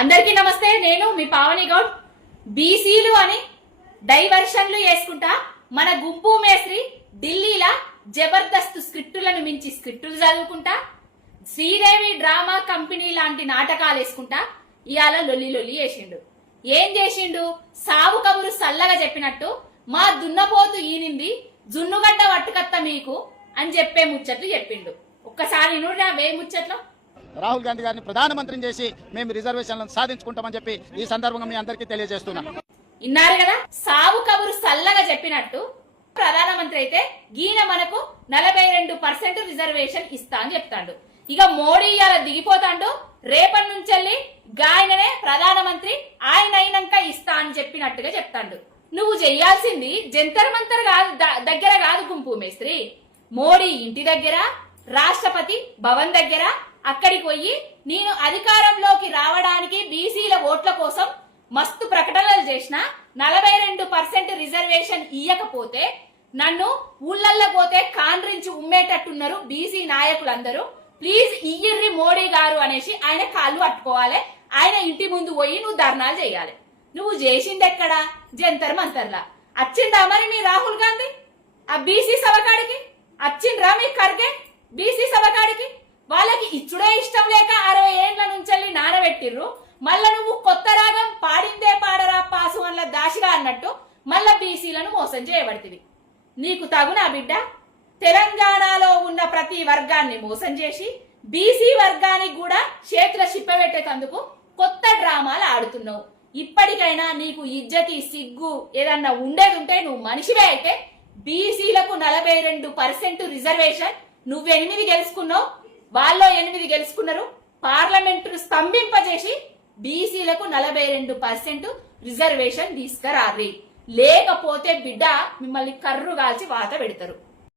అందరికీ నమస్తే నేను మీ పావని గౌడ్. బీసీలు అని డైవర్షన్లు వేసుకుంటా మన గుంపు మేస్త్రి ఢిల్లీలా జబర్దస్త్ స్క్రిప్టులను మించి స్క్రిప్టులు చదువుకుంటా శ్రీదేవి డ్రామా కంపెనీ లాంటి నాటకాలు వేసుకుంటా ఇవాళ లొల్లి లొల్లి చేసిండు. ఏం చేసిండు? సాగు కబురు సల్లగా చెప్పినట్టు మా దున్నపోతు ఈనింది జున్నుగడ్డ వట్టుకత్త మీకు అని చెప్పే ముచ్చట్లు చెప్పిండు. ఒక్కసారి నువ్వు వే ముచ్చట్లు. రాహుల్ గాంధీ గారిని ప్రధానమంత్రిని చేసి మేము రిజర్వేషన్లను సాధించుకుంటామని చెప్పి ఈ సందర్భంగా మీ అందరికీ తెలియజేస్తున్నాం. ఇన్నారు కదా? సాగు కబురు సల్లగా చెప్పినట్టు ప్రధానమంత్రి అయితే గీన మనకు నలభై రెండు పర్సెంట్ రిజర్వేషన్ ఇస్తా అని చెప్తాడు. ఇక మోడీ అలా దిగిపోతాడు. రేపటి నుంచి గాయననే ప్రధానమంత్రి ఆయన అయినాక ఇస్తా అని చెప్పినట్టుగా చెప్తాడు. నువ్వు చెయ్యాల్సింది జంతర్ మంతర్ కాదు దగ్గర కాదు గుంపు మేస్త్రి. మోడీ ఇంటి దగ్గర రాష్ట్రపతి భవన్ దగ్గర అక్కడికి పోయి నేను అధికారంలోకి రావడానికి బీసీల ఓట్ల కోసం మస్తు ప్రకటనలు చేసిన నలభై రెండు పర్సెంట్ రిజర్వేషన్ ఇయ్యకపోతే నన్ను ఊళ్ళల్లో పోతే కాండ్రించి ఉమ్మేటట్టున్నారు బీసీ నాయకులందరూ. ప్లీజ్ ఇయ్యిర్రి మోడీ గారు అనేసి ఆయన కాళ్ళు పట్టుకోవాలి. ఆయన ఇంటి ముందు పోయి నువ్వు ధర్నాలు చేయాలి. నువ్వు చేసింది ఎక్కడా? జంతర్ మంతర్లా. వచ్చిండా మరి మీ రాహుల్ గాంధీ? ఆ బీసీ సభకాడికి? అచ్చిండ్రా మీ ఖర్గే? బీసీ సభకాడికి? వాళ్ళకి ఇచ్చుడే ఇష్టం లేక అరవై ఏండ్ల నుంచి నానబెట్టిర్రు. మళ్ళా నువ్వు కొత్త రాగం పాడిందే పాడరా పాసు అన్న దాసిగా అన్నట్టు మళ్ళా బీసీలను మోసం చేయబడుతుంది నీకు తగునా బిడ్డ? తెలంగాణలో ఉన్న ప్రతి వర్గాన్ని మోసం చేసి బీసీ వర్గానికి కూడా చేతుల చిప్పబెట్టేటందుకు కొత్త డ్రామాలు ఆడుతున్నావు. ఇప్పటికైనా నీకు ఇజ్జతి సిగ్గు ఏదన్నా ఉండేది ఉంటే నువ్వు మనిషివే అయితే బీసీలకు నలభై రెండు పర్సెంట్ రిజర్వేషన్ నువ్వు ఎనిమిది గెలుచుకున్నావు. వాళ్ళు ఎనిమిది గెలుచుకున్నారు. పార్లమెంటు స్తంభింపజేసి బీసీలకు నలభై రెండు పర్సెంట్ రిజర్వేషన్ తీసుకురారి లేకపోతే బిడ్డ మిమ్మల్ని కర్రు కాల్చి వాత పెడతారు.